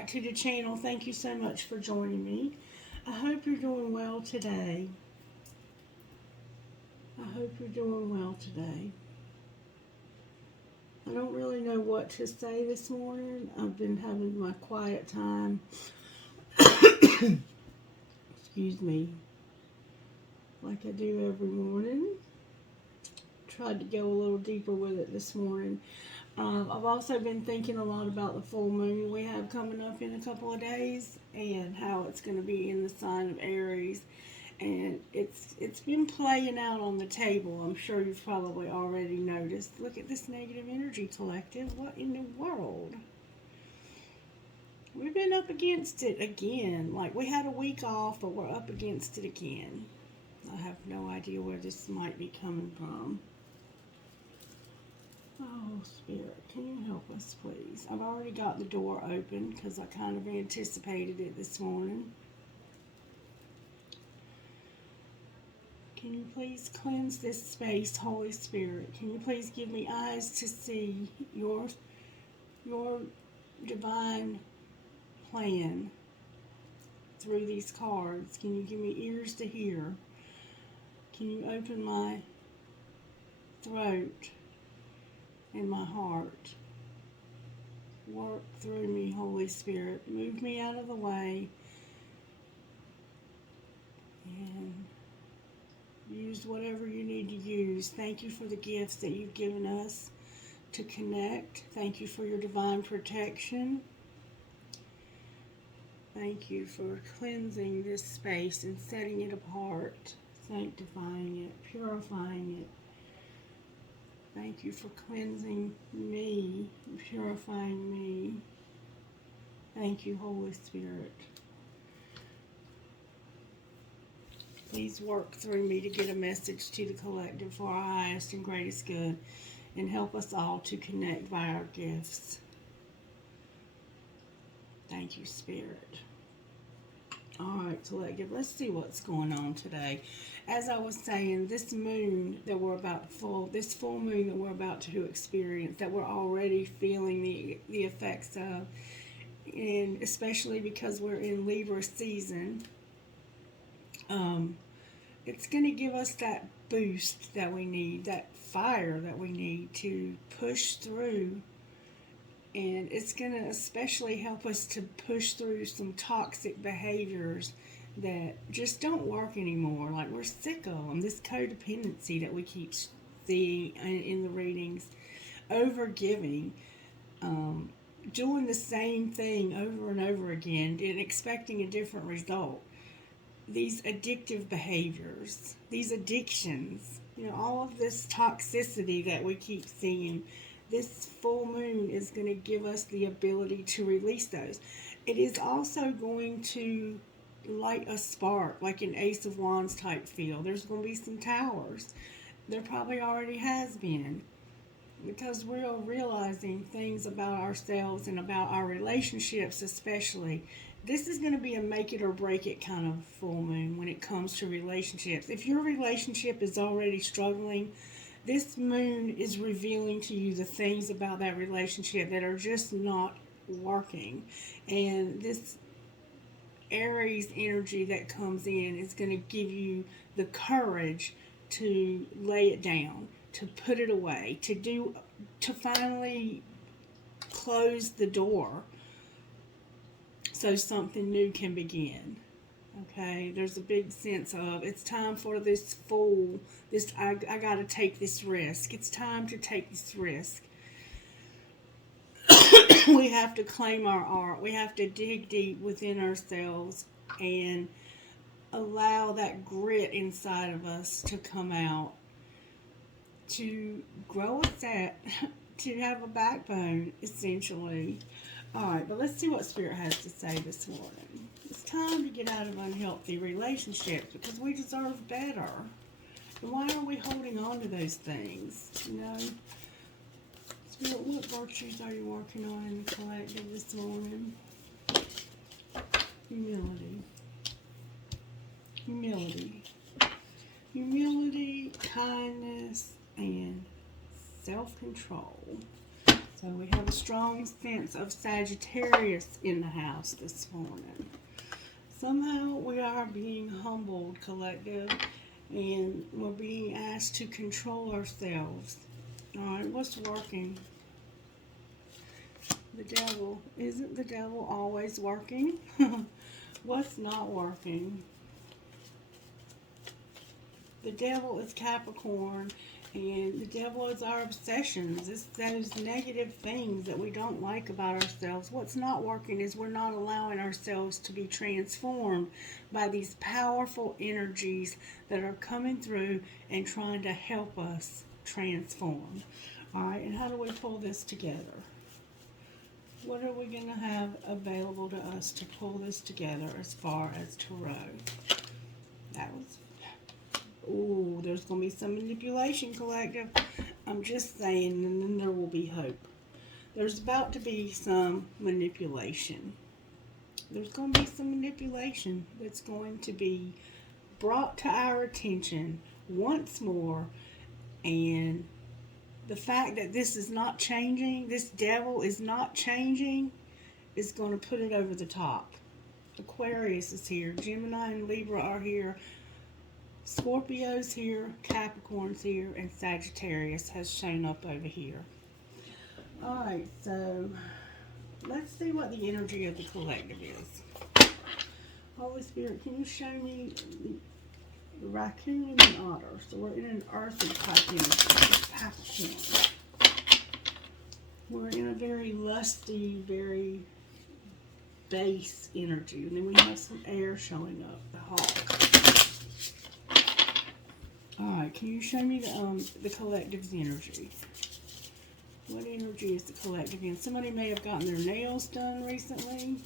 back to the channel. Thank you so much for joining me. I hope you're doing well today. I hope you're doing well today. I don't really know what to say this morning. I've been having my quiet time. Excuse me. Like I do every morning. Tried to go a little deeper with it this morning. I've also been thinking a lot about the full moon we have coming up in a couple of days and how it's going to be in the sign of Aries. And it's been playing out on the table. I'm sure you've probably already noticed. Look at this negative energy collective. What in the world? We've been up against it again. Like, we had a week off, but we're up against it again. I have no idea where this might be coming from. Oh, Spirit, can you help us, please? I've already got the door open because I kind of anticipated it this morning. Can you please cleanse this space, Holy Spirit? Can you please give me eyes to see your divine plan through these cards? Can you give me ears to hear? Can you open my throat and my heart? Work through me, Holy Spirit. Move me out of the way and use whatever you need to use. Thank you for the gifts that you've given us to connect. Thank you for your divine protection. Thank you for cleansing this space and setting it apart, sanctifying it, purifying it. Thank you for cleansing me, purifying me. Thank you, Holy Spirit. Please work through me to get a message to the collective for our highest and greatest good, and help us all to connect by our gifts. This you, Spirit. Alright, collective, let's see what's going on today. As I was saying, this moon that we're about to this full moon that we're about to experience, that we're already feeling the effects of, and especially because we're in Libra season, it's going to give us that boost that we need, that fire that we need to push through. And it's going to especially help us to push through some toxic behaviors that just don't work anymore. Like, we're sick of them. This codependency that we keep seeing in the readings, over-giving, doing the same thing over and over again and expecting a different result. These addictive behaviors, these addictions, all of this toxicity that we keep seeing. This full moon is going to give us the ability to release those. It is also going to light a spark, like an Ace of Wands type feel. There's going to be some towers. There probably already has been. Because we're realizing things about ourselves and about our relationships especially. This is going to be a make it or break it kind of full moon when it comes to relationships. If your relationship is already struggling, this moon is revealing to you the things about that relationship that are just not working. And this Aries energy that comes in is going to give you the courage to lay it down, to put it away, to finally close the door so something new can begin. Okay, there's a big sense of it's time for this I got to take this risk. It's time to take this risk. We have to claim our art. We have to dig deep within ourselves and allow that grit inside of us to come out, to grow us to have a backbone, essentially. Alright, but let's see what Spirit has to say this morning. It's time to get out of unhealthy relationships because we deserve better. And why are we holding on to those things? Spirit, what virtues are you working on in the collective this morning? Humility. Humility. Humility, kindness, and self-control. So we have a strong sense of Sagittarius in the house this morning. Somehow we are being humbled, collective, and we're being asked to control ourselves. Alright, what's working? The devil. Isn't the devil always working? What's not working? The devil is Capricorn, and the devil is our obsessions. It's those negative things that we don't like about ourselves. What's not working is we're not allowing ourselves to be transformed by these powerful energies that are coming through and trying to help us transform. Alright, and how do we pull this together? What are we going to have available to us to pull this together as far as tarot? That was... Ooh, there's going to be some manipulation, collective. I'm just saying, and then there will be hope. There's about to be some manipulation. There's going to be some manipulation that's going to be brought to our attention once more. And the fact that this is not changing, this devil is not changing, is going to put it over the top. Aquarius is here. Gemini and Libra are here. Scorpio's here, Capricorn's here, and Sagittarius has shown up over here. Alright, so let's see what the energy of the collective is. Holy Spirit, can you show me the raccoon and the otter? So we're in an earthy type energy, Capricorn. We're in a very lusty, very base energy. And then we have some air showing up, the hawk. Alright, can you show me the collective's energy? What energy is the collective in? Somebody may have gotten their nails done recently.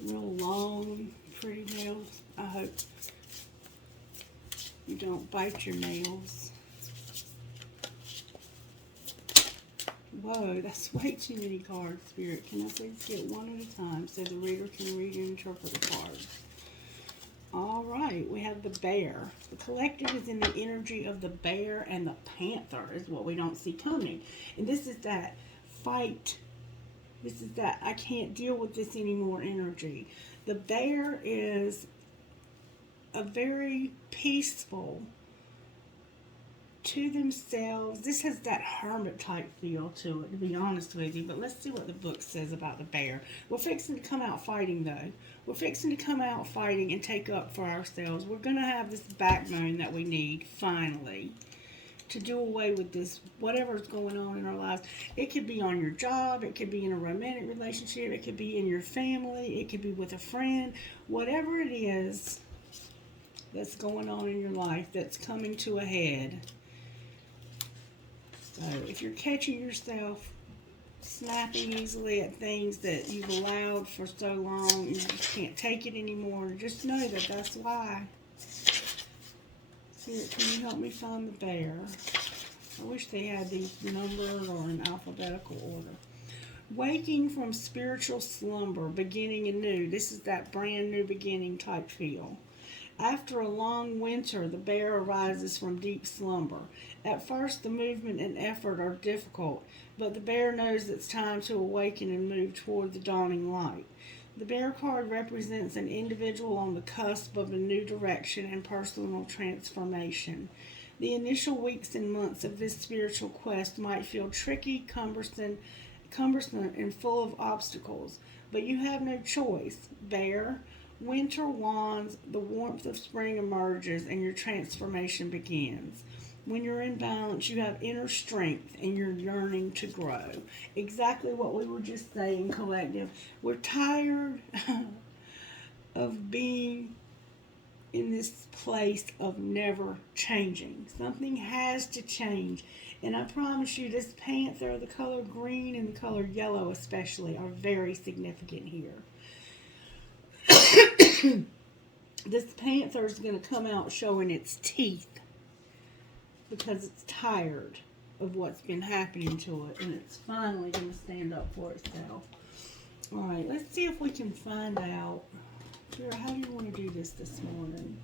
Real long, pretty nails. I hope you don't bite your nails. Whoa, that's way too many cards, Spirit. Can I please get one at a time so the reader can read and interpret the cards? Alright, we have the bear. The collective is in the energy of the bear, and the panther is what we don't see coming. And this is that fight. This is that I can't deal with this anymore energy. The bear is a very peaceful, to themselves. This has that hermit type feel to it, to be honest with you. But let's see what the book says about the bear. We're fixing to come out fighting, though. We're fixing to come out fighting and take up for ourselves. We're going to have this backbone that we need, finally, to do away with this, whatever's going on in our lives. It could be on your job. It could be in a romantic relationship. It could be in your family. It could be with a friend. Whatever it is that's going on in your life that's coming to a head. So if you're catching yourself snapping easily at things that you've allowed for so long and you just can't take it anymore, just know that that's why. Spirit, can you help me find the bear? I wish they had these numbered or in alphabetical order. Waking from spiritual slumber, beginning anew. This is that brand new beginning type feel. After a long winter, the bear arises from deep slumber. At first, the movement and effort are difficult, but the bear knows it's time to awaken and move toward the dawning light. The bear card represents an individual on the cusp of a new direction and personal transformation. The initial weeks and months of this spiritual quest might feel tricky, cumbersome, and full of obstacles, but you have no choice, bear. Winter wands, the warmth of spring emerges, and your transformation begins. When you're in balance, you have inner strength, and you're yearning to grow. Exactly what we were just saying, collective. We're tired of being in this place of never changing. Something has to change. And I promise you, this panther, the color green and the color yellow especially, are very significant here. This panther is going to come out showing its teeth because it's tired of what's been happening to it, and it's finally going to stand up for itself. Alright, let's see if we can find out. Vera, how do you want to do this morning?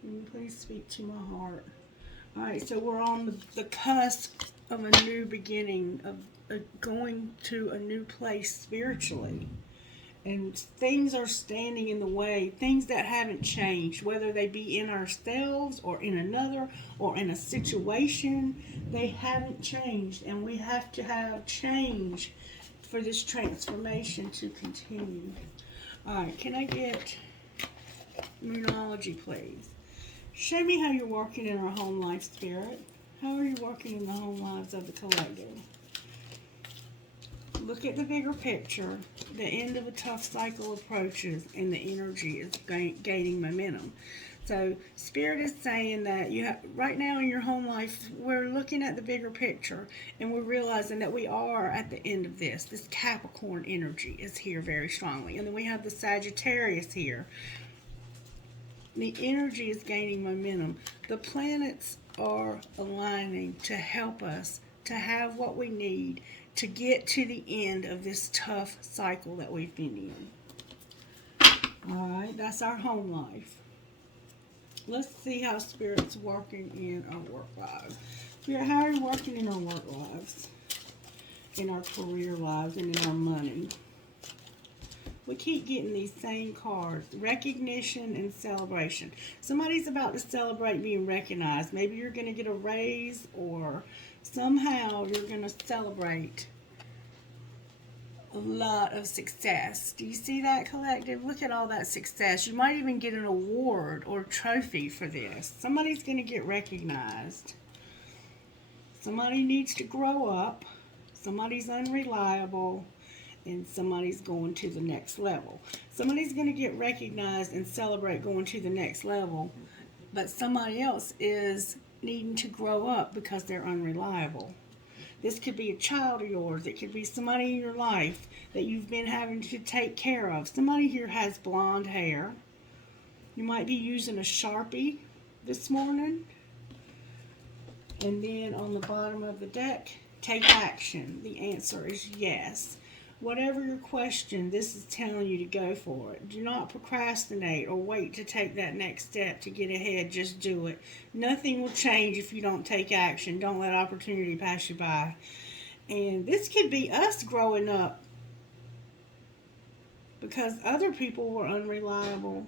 Can you please speak to my heart? Alright, so we're on the cusp of a new beginning, of going to a new place spiritually. And things are standing in the way, things that haven't changed, whether they be in ourselves or in another or in a situation, they haven't changed. And we have to have change for this transformation to continue. All right, can I get Moonology, please? Show me how you're working in our home life, Spirit. How are you working in the home lives of the collective? Look at the bigger picture. The end of a tough cycle approaches and the energy is gaining momentum. So Spirit is saying that you have, right now in your home life, we're looking at the bigger picture and we're realizing that we are at the end of this. This Capricorn energy is here very strongly. And then we have the Sagittarius here. The energy is gaining momentum. The planets are aligning to help us to have what we need to get to the end of this tough cycle that we've been in. All right, that's our home life. Let's see how Spirit's working in our work lives. Spirit, how are you working in our work lives, in our career lives, and in our money? We keep getting these same cards. Recognition and celebration. Somebody's about to celebrate being recognized. Maybe you're going to get a raise, or somehow you're going to celebrate a lot of success. Do you see that, collective? Look at all that success. You might even get an award or trophy for this. Somebody's going to get recognized. Somebody needs to grow up. Somebody's unreliable. And somebody's going to the next level. Somebody's going to get recognized and celebrate going to the next level, but somebody else is needing to grow up because they're unreliable. This could be a child of yours. It could be somebody in your life that you've been having to take care of. Somebody here has blonde hair. You might be using a Sharpie this morning. And then on the bottom of the deck, take action. The answer is yes. Whatever your question, this is telling you to go for it. Do not procrastinate or wait to take that next step to get ahead. Just do it. Nothing will change if you don't take action. Don't let opportunity pass you by. And this could be us growing up because other people were unreliable.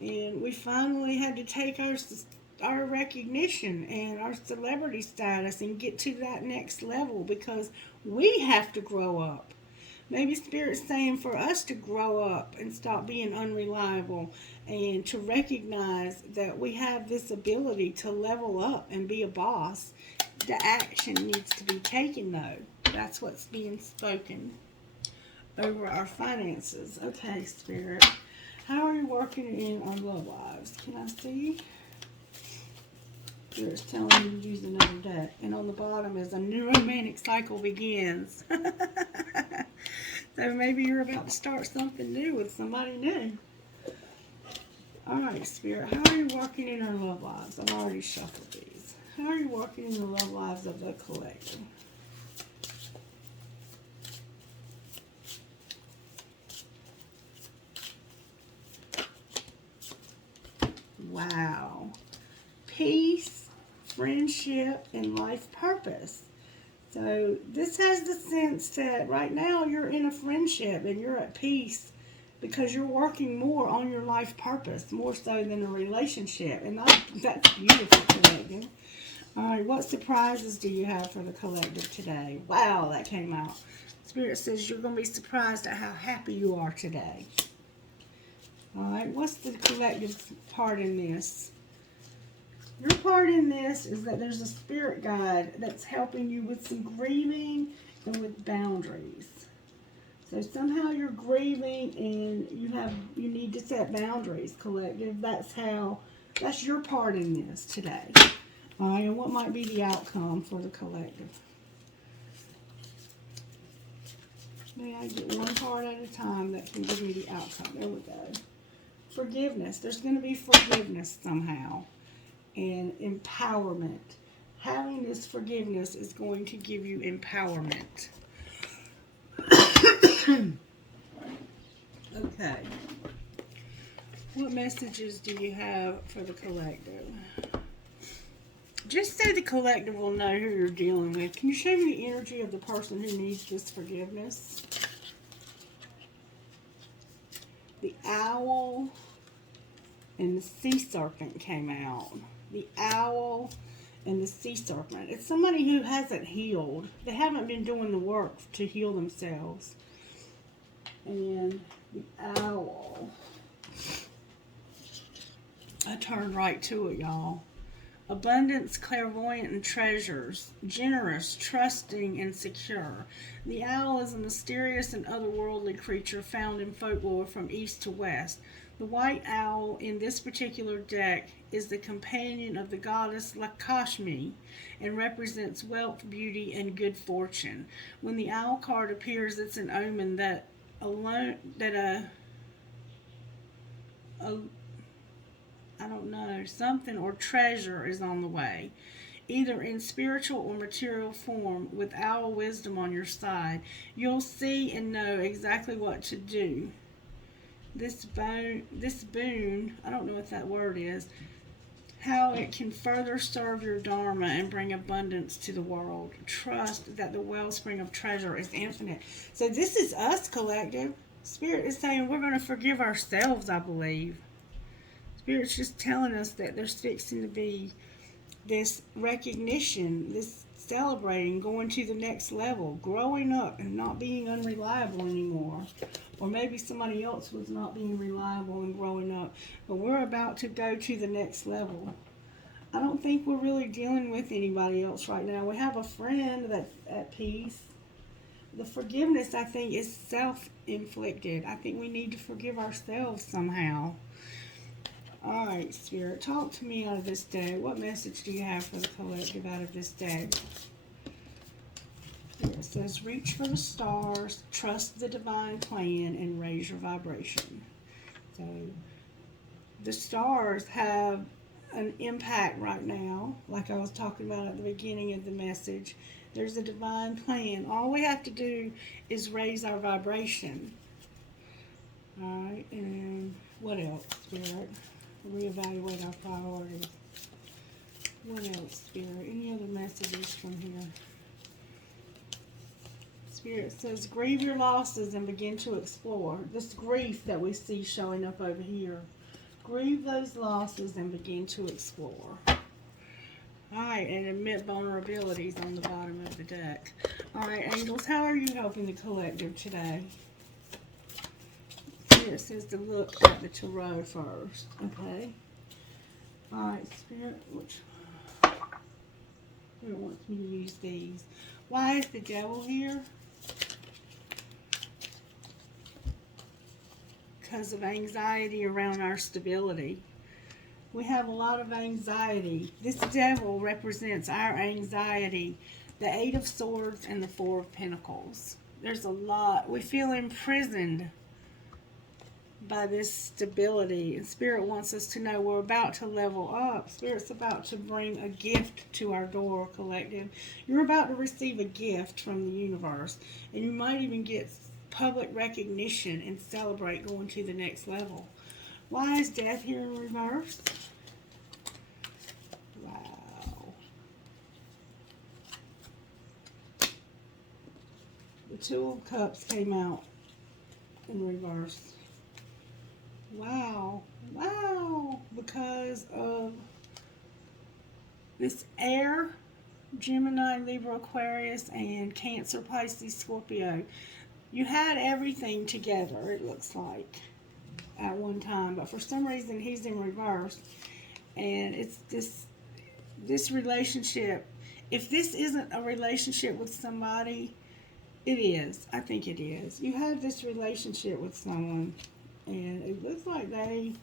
And we finally had to take our recognition and our celebrity status and get to that next level because we have to grow up. Maybe Spirit's saying for us to grow up and stop being unreliable and to recognize that we have this ability to level up and be a boss. The action needs to be taken, though. That's what's being spoken over our finances. Okay, Spirit. How are you working in our love lives? Can I see? It's telling you to use another deck. And on the bottom is a new romantic cycle begins. So maybe you're about to start something new with somebody new. Alright, Spirit, how are you working in our love lives? I've already shuffled these. How are you working in the love lives of the collective? Wow. Peace, friendship, and life purpose. So this has the sense that right now you're in a friendship and you're at peace because you're working more on your life purpose, more so than a relationship. And that's beautiful, collective. All right, what surprises do you have for the collective today? Wow, that came out. Spirit says you're going to be surprised at how happy you are today. All right, what's the collective's part in this? Your part in this is that there's a spirit guide that's helping you with some grieving and with boundaries. So somehow you're grieving and you need to set boundaries, collective. That's your part in this today. All right, and what might be the outcome for the collective? May I get one part at a time that can give me the outcome? There we go. Forgiveness. There's going to be forgiveness somehow. And empowerment. Having this forgiveness is going to give you empowerment. Okay. What messages do you have for the collective? Just so the collective will know who you're dealing with, can you show me the energy of the person who needs this forgiveness? The owl and the sea serpent came out. The owl and the sea serpent. It's somebody who hasn't healed. They haven't been doing the work to heal themselves. And the owl. I turned right to it, y'all. Abundance, clairvoyant, and treasures. Generous, trusting, and secure. The owl is a mysterious and otherworldly creature found in folklore from east to west. The white owl in this particular deck is the companion of the goddess Lakshmi and represents wealth, beauty, and good fortune. When the owl card appears, it's an omen that something or treasure is on the way, either in spiritual or material form. With owl wisdom on your side, you'll see and know exactly what to do. This boon, I don't know what that word is, how it can further serve your dharma and bring abundance to the world. Trust that the wellspring of treasure is infinite. So this is us, collective. Spirit is saying we're going to forgive ourselves, I believe. Spirit's just telling us that there's fixing to be this recognition, this celebrating, going to the next level, growing up and not being unreliable anymore. Or maybe somebody else was not being reliable and growing up. But we're about to go to the next level. I don't think we're really dealing with anybody else right now. We have a friend that's at peace. The forgiveness, I think, is self-inflicted. I think we need to forgive ourselves somehow. All right, Spirit, talk to me out of this day. What message do you have for the collective out of this day? It says, reach for the stars, trust the divine plan, and raise your vibration. So, the stars have an impact right now, like I was talking about at the beginning of the message. There's a divine plan. All we have to do is raise our vibration. All right, and what else, Spirit? Reevaluate our priorities. What else, Spirit? Any other messages from here? Spirit says, grieve your losses and begin to explore. This grief that we see showing up over here. Grieve those losses and begin to explore. Alright, and admit vulnerabilities on the bottom of the deck. Alright, angels, how are you helping the collective today? Spirit says to look at the tarot first. Okay. Alright, Spirit, Spirit wants me to use these. Why is the devil here? Because of anxiety around our stability. We have a lot of anxiety. This devil represents our anxiety. The Eight of Swords and the Four of Pentacles. There's a lot. We feel imprisoned by this stability. And Spirit wants us to know we're about to level up. Spirit's about to bring a gift to our door, collective. You're about to receive a gift from the universe. And you might even get public recognition and celebrate going to the next level. Why is death here in reverse? Wow. The Two of Cups came out in reverse. Wow. Wow. Because of this air, Gemini, Libra, Aquarius, and Cancer, Pisces, Scorpio. You had everything together, it looks like, at one time. But for some reason, he's in reverse. And it's this relationship. If this isn't a relationship with somebody, it is. I think it is. You have this relationship with someone. And it looks like they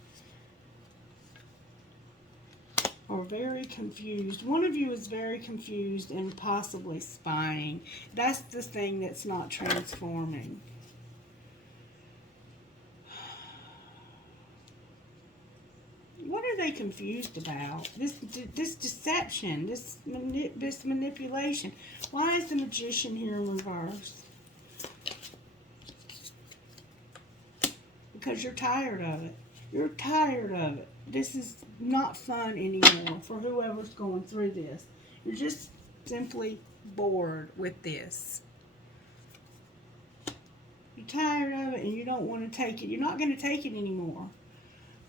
are very confused. One of you is very confused and possibly spying. That's the thing that's not transforming. What are they confused about? This deception, this manipulation. Why is the Magician here in reverse? Because you're tired of it. You're tired of it. this is not fun anymore for whoever's going through this. You're just simply bored with this. You're tired of it and you don't want to take it. You're not going to take it anymore.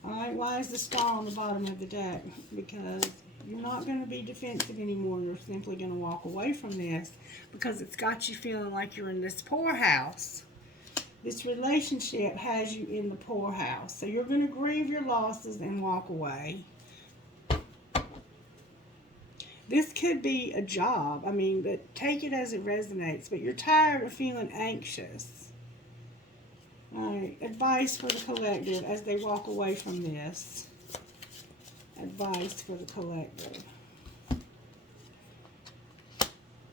Alright, why is the star on the bottom of the deck? Because you're not going to be defensive anymore. You're simply going to walk away from this because it's got you feeling like you're in this poorhouse. This relationship has you in the poorhouse. So you're going to grieve your losses and walk away. This could be a job. I mean, but take it as it resonates. But you're tired of feeling anxious. Alright, advice for the collective as they walk away from this. Advice for the collective.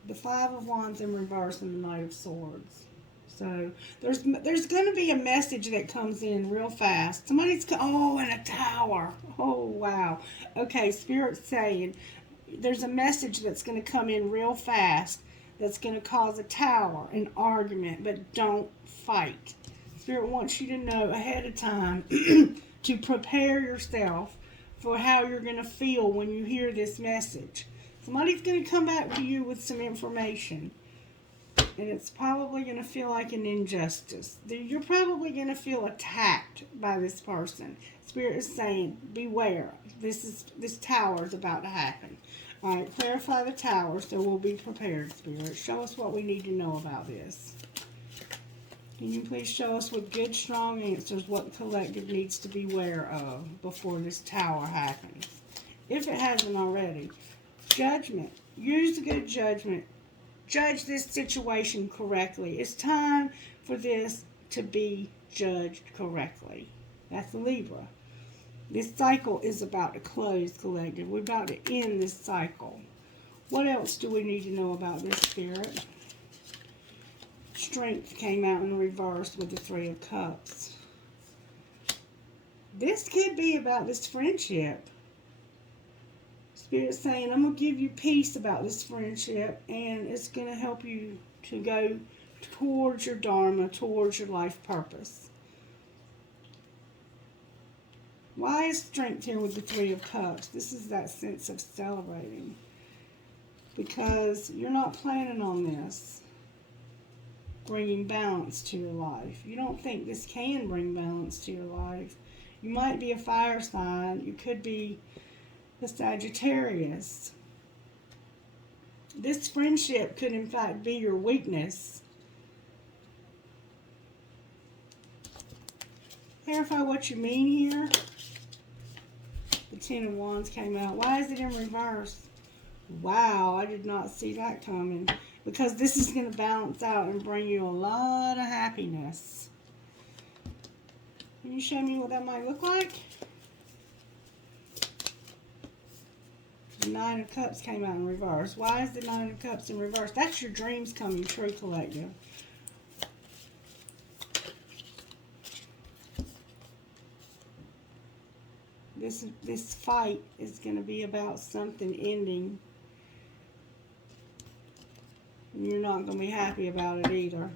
The Five of Wands in reverse and the Knight of Swords. So there's going to be a message that comes in real fast. Somebody's, oh, in a tower. Oh, wow. Okay, Spirit's saying there's a message that's going to come in real fast that's going to cause a tower, an argument, but don't fight. Spirit wants you to know ahead of time to prepare yourself for how you're going to feel when you hear this message. Somebody's going to come back to you with some information. And it's probably going to feel like an injustice. You're probably going to feel attacked by this person. Spirit is saying, beware. This tower is about to happen. All right, clarify the tower so we'll be prepared, Spirit. Show us what we need to know about this. Can you please show us with good, strong answers what the collective needs to beware of before this tower happens? If it hasn't already. Judgment. Use good judgment. Judge this situation correctly. It's time for this to be judged correctly. That's the Libra. This cycle is about to close, collective. We're about to end this cycle. What else do we need to know about this, Spirit? Strength came out in reverse with the Three of Cups. This could be about this friendship. Spirit's saying, I'm going to give you peace about this friendship, and it's going to help you to go towards your Dharma, towards your life purpose. Why is strength here with the Three of Cups? This is that sense of celebrating. Because you're not planning on this bringing balance to your life. You don't think this can bring balance to your life. You might be a fire sign. You could be the Sagittarius. This friendship could in fact be your weakness. Clarify what you mean here. The Ten of Wands came out. Why is it in reverse? Wow, I did not see that coming. Because this is going to balance out and bring you a lot of happiness. Can you show me what that might look like? The Nine of Cups came out in reverse. Why is the Nine of Cups in reverse? That's your dreams coming true, collective. This fight is going to be about something ending. And you're not going to be happy about it either.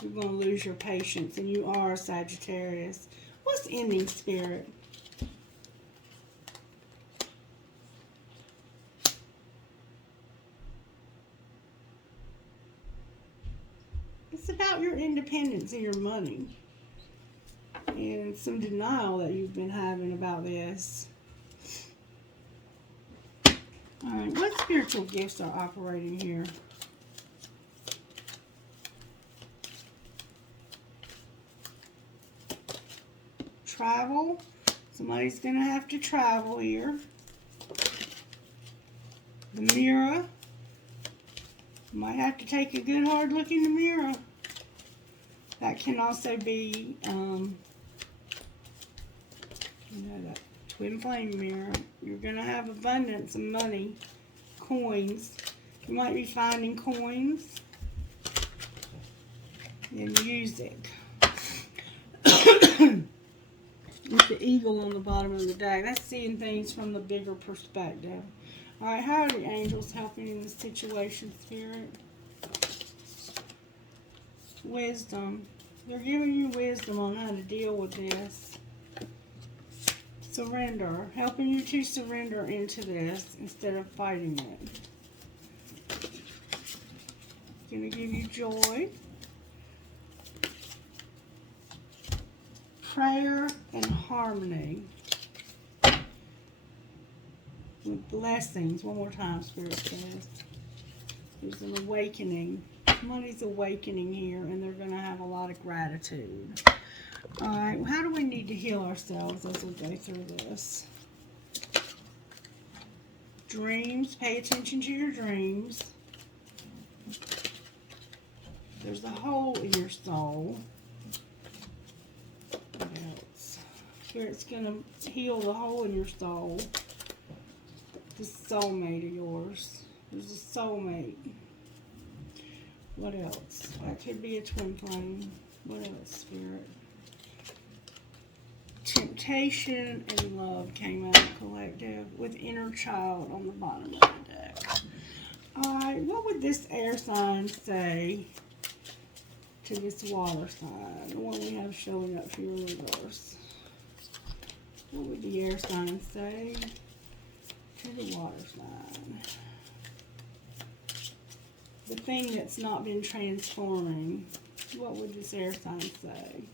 You're going to lose your patience, and you are a Sagittarius. What's ending, Spirit? It's about your independence and your money. And some denial that you've been having about this. Alright, what spiritual gifts are operating here? Travel. Somebody's going to have to travel here. The mirror. You might have to take a good hard look in the mirror. That can also be, that twin flame mirror. You're going to have abundance of money, coins. You might be finding coins and music. With the eagle on the bottom of the deck. That's seeing things from the bigger perspective. Alright, how are the angels helping in this situation, Spirit? Wisdom. They're giving you wisdom on how to deal with this. Surrender. Helping you to surrender into this instead of fighting it. Going to give you joy. Prayer and harmony. With blessings. One more time, Spirit says. There's an awakening. Somebody's awakening here, and they're going to have a lot of gratitude. Alright, how do we need to heal ourselves as we go through this? Dreams. Pay attention to your dreams. There's a hole in your soul. What else? Spirit's going to heal the hole in your soul. The soulmate of yours. There's a soulmate. What else? That could be a twin flame. What else, Spirit? Temptation and love came out of collective with inner child on the bottom of the deck. Alright, what would this air sign say to this water sign? The one we have showing up here in reverse. What would the air sign say to the water sign? The thing that's not been transforming. What would this air sign say?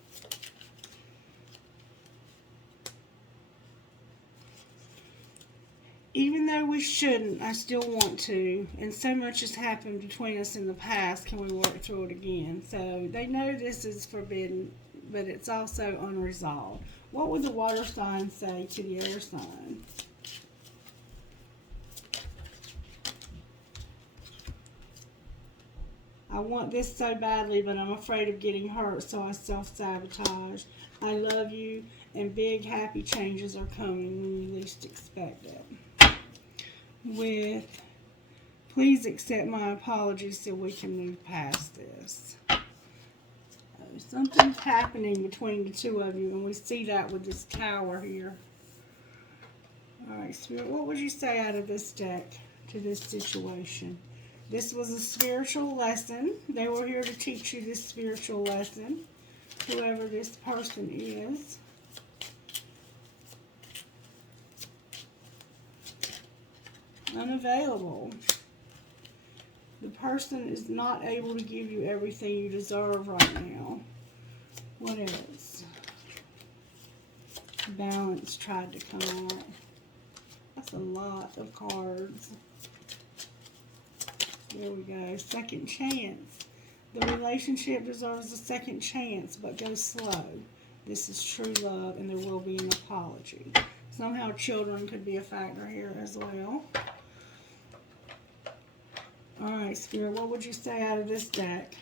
Even though we shouldn't, I still want to. And so much has happened between us in the past. Can we work through it again? So they know this is forbidden, but it's also unresolved. What would the water sign say to the air sign? I want this so badly, but I'm afraid of getting hurt, so I self-sabotage. I love you, and big happy changes are coming when you least expect it. With, please accept my apologies so we can move past this. Something's happening between the two of you, and we see that with this tower here. Alright, Spirit, what would you say out of this deck to this situation? This was a spiritual lesson. They were here to teach you this spiritual lesson, whoever this person is. Unavailable. The person is not able to give you everything you deserve right now. What else? Balance tried to come out. That's a lot of cards. There we go. Second chance. The relationship deserves a second chance, but go slow. This is true love, and there will be an apology. Somehow children could be a factor here as well. Alright, Spirit, what would you say out of this deck?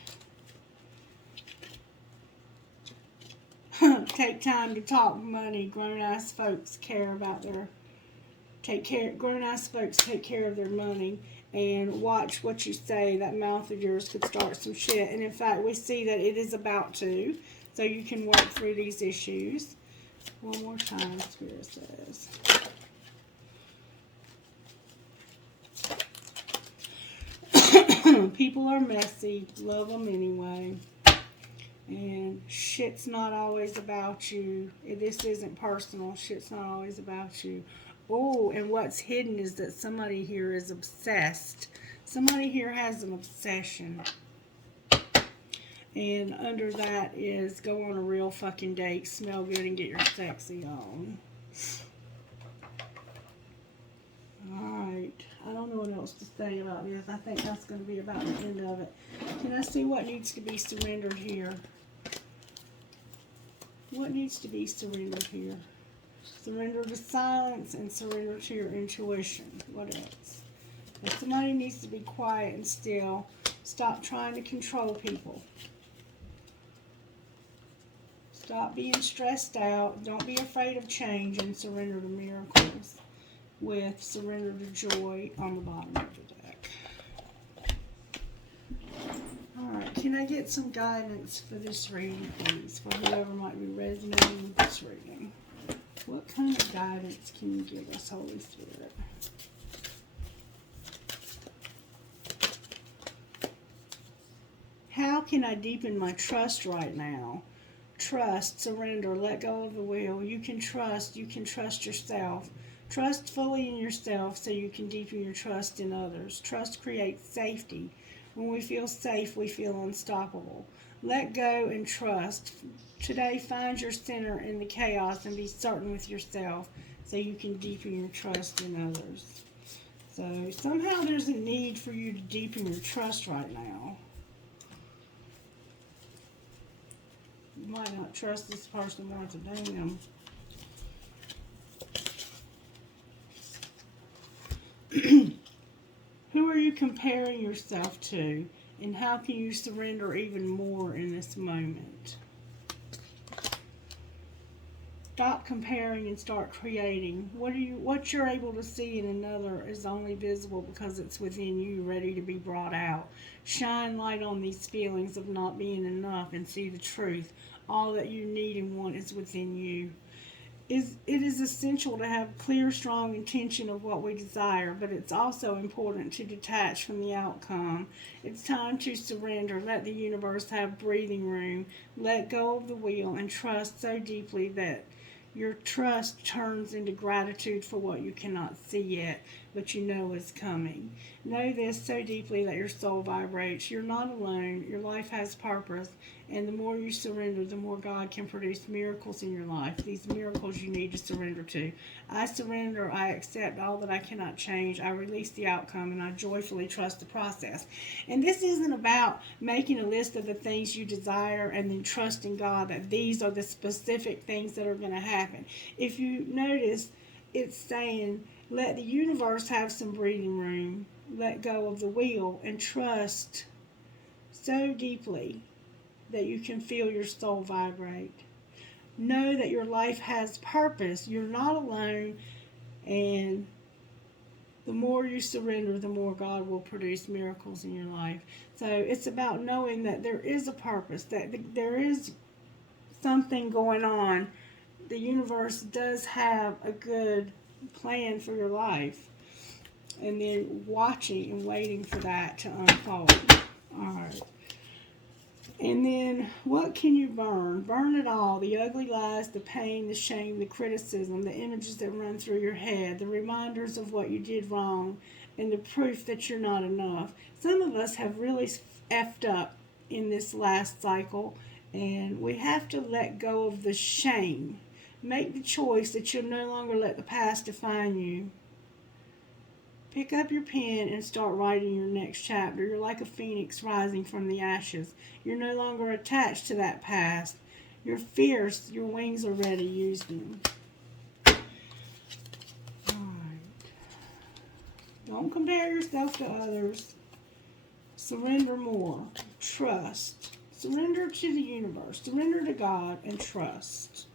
Take time to talk money. Grown-ass folks care about their... Grown-ass folks take care of their money. And watch what you say. That mouth of yours could start some shit. And in fact, we see that it is about to. So you can work through these issues. One more time, Spirit says. People are messy. Love them anyway. And shit's not always about you. This isn't personal. Shit's not always about you. Oh, and what's hidden is that somebody here is obsessed. Somebody here has an obsession. And under that is go on a real fucking date, smell good, and get your sexy on. Alright. I don't know what else to say about this. I think that's going to be about the end of it. Can I see what needs to be surrendered here? What needs to be surrendered here? Surrender to silence and surrender to your intuition. What else? If somebody needs to be quiet and still, stop trying to control people. Stop being stressed out. Don't be afraid of change, and surrender to miracles with surrender to joy on the bottom of the deck. Alright, can I get some guidance for this reading, please, for whoever might be resonating with this reading? What kind of guidance can you give us, Holy Spirit? How can I deepen my trust right now? trust, surrender, let go of the will. You can trust yourself. Trust fully in yourself so you can deepen your trust in others. Trust creates safety. When we feel safe, we feel unstoppable. Let go and trust. Today, find your center in the chaos and be certain with yourself so you can deepen your trust in others. So somehow there's a need for you to deepen your trust right now. You might not trust this person worth a damn. Who are you comparing yourself to? And how can you surrender even more in this moment? Stop comparing and start creating. What you're able to see in another is only visible because it's within you, ready to be brought out. Shine light on these feelings of not being enough and see the truth. All that you need and want is within you. It is essential to have clear, strong intention of what we desire, but it's also important to detach from the outcome. It's time to surrender. Let the universe have breathing room. Let go of the wheel and trust so deeply that your trust turns into gratitude for what you cannot see yet, but you know is coming. Know this so deeply that your soul vibrates. You're not alone. Your life has purpose. And the more you surrender, the more God can produce miracles in your life. These miracles you need to surrender to. I surrender. I accept all that I cannot change. I release the outcome, and I joyfully trust the process. And this isn't about making a list of the things you desire and then trusting God that these are the specific things that are going to happen. If you notice, it's saying, let the universe have some breathing room. Let go of the wheel and trust so deeply that you can feel your soul vibrate. Know that your life has purpose. You're not alone, and the more you surrender, the more God will produce miracles in your life. So it's about knowing that there is a purpose, that there is something going on. The universe does have a good plan for your life, and then watching and waiting for that to unfold. All right. And then, what can you burn? Burn it all. The ugly lies, the pain, the shame, the criticism, the images that run through your head, the reminders of what you did wrong, and the proof that you're not enough. Some of us have really effed up in this last cycle, and we have to let go of the shame. Make the choice that you'll no longer let the past define you. Pick up your pen and start writing your next chapter. You're like a phoenix rising from the ashes. You're no longer attached to that past. You're fierce. Your wings are ready. Use them. Alright. Don't compare yourself to others. Surrender more. Trust. Surrender to the universe. Surrender to God and trust.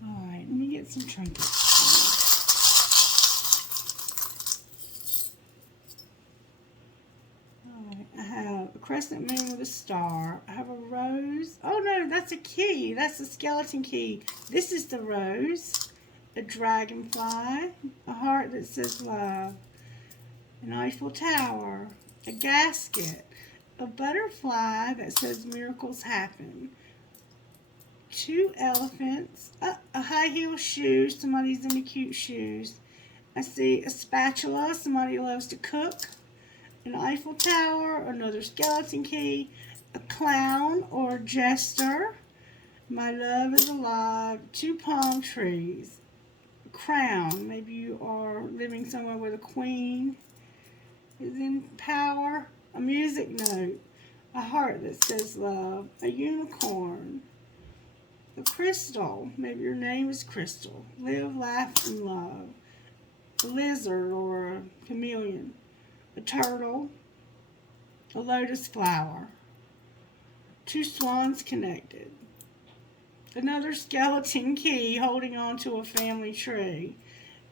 Alright, let me get some trinkets. Alright, I have a crescent moon with a star. I have a rose. Oh no, that's a key. That's a skeleton key. This is the rose. A dragonfly. A heart that says love. An Eiffel Tower. A gasket. A butterfly that says miracles happen. 2 elephants, a high heel shoe, somebody's into cute shoes. I see a spatula, somebody loves to cook. An Eiffel Tower, another skeleton key, a clown or a jester. My love is alive. 2 palm trees. A crown, maybe you are living somewhere where the queen is in power. A music note, a heart that says love, a unicorn. A crystal, maybe your name is Crystal. Live, laugh, and love. A lizard or a chameleon. A turtle. A lotus flower. 2 swans connected. Another skeleton key holding on to a family tree.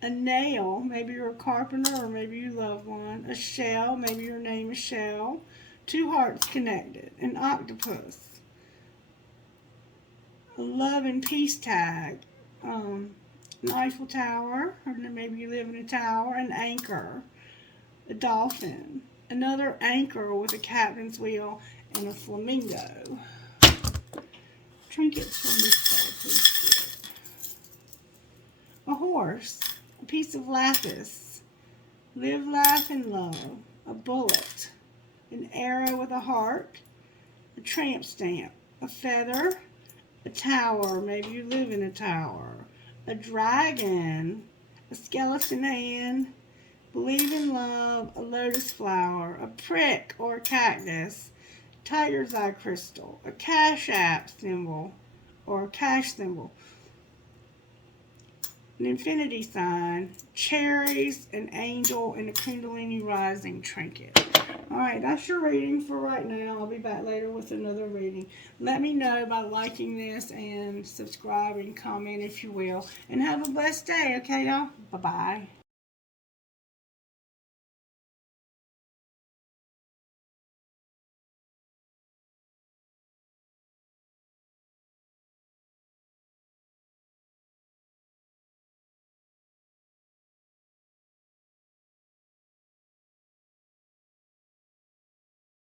A nail, maybe you're a carpenter or maybe you love one. A shell, maybe your name is Shell. 2 hearts connected. An octopus. A love and peace tag, an Eiffel Tower, or maybe you live in a tower, an anchor, a dolphin, another anchor with a captain's wheel, and a flamingo. Trinkets from this side, please. A horse, a piece of lapis, live, laugh, and love, a bullet, an arrow with a heart, a tramp stamp, a feather, a tower, maybe you live in a tower, a dragon, a skeleton hand, believe in love, a lotus flower, a prick or a cactus, tiger's eye crystal, a cash app symbol or a cash symbol, an infinity sign, cherries, an angel, and a Kundalini rising trinket. Alright, that's your reading for right now. I'll be back later with another reading. Let me know by liking this and subscribing, comment if you will. And have a blessed day, okay, y'all? Bye-bye.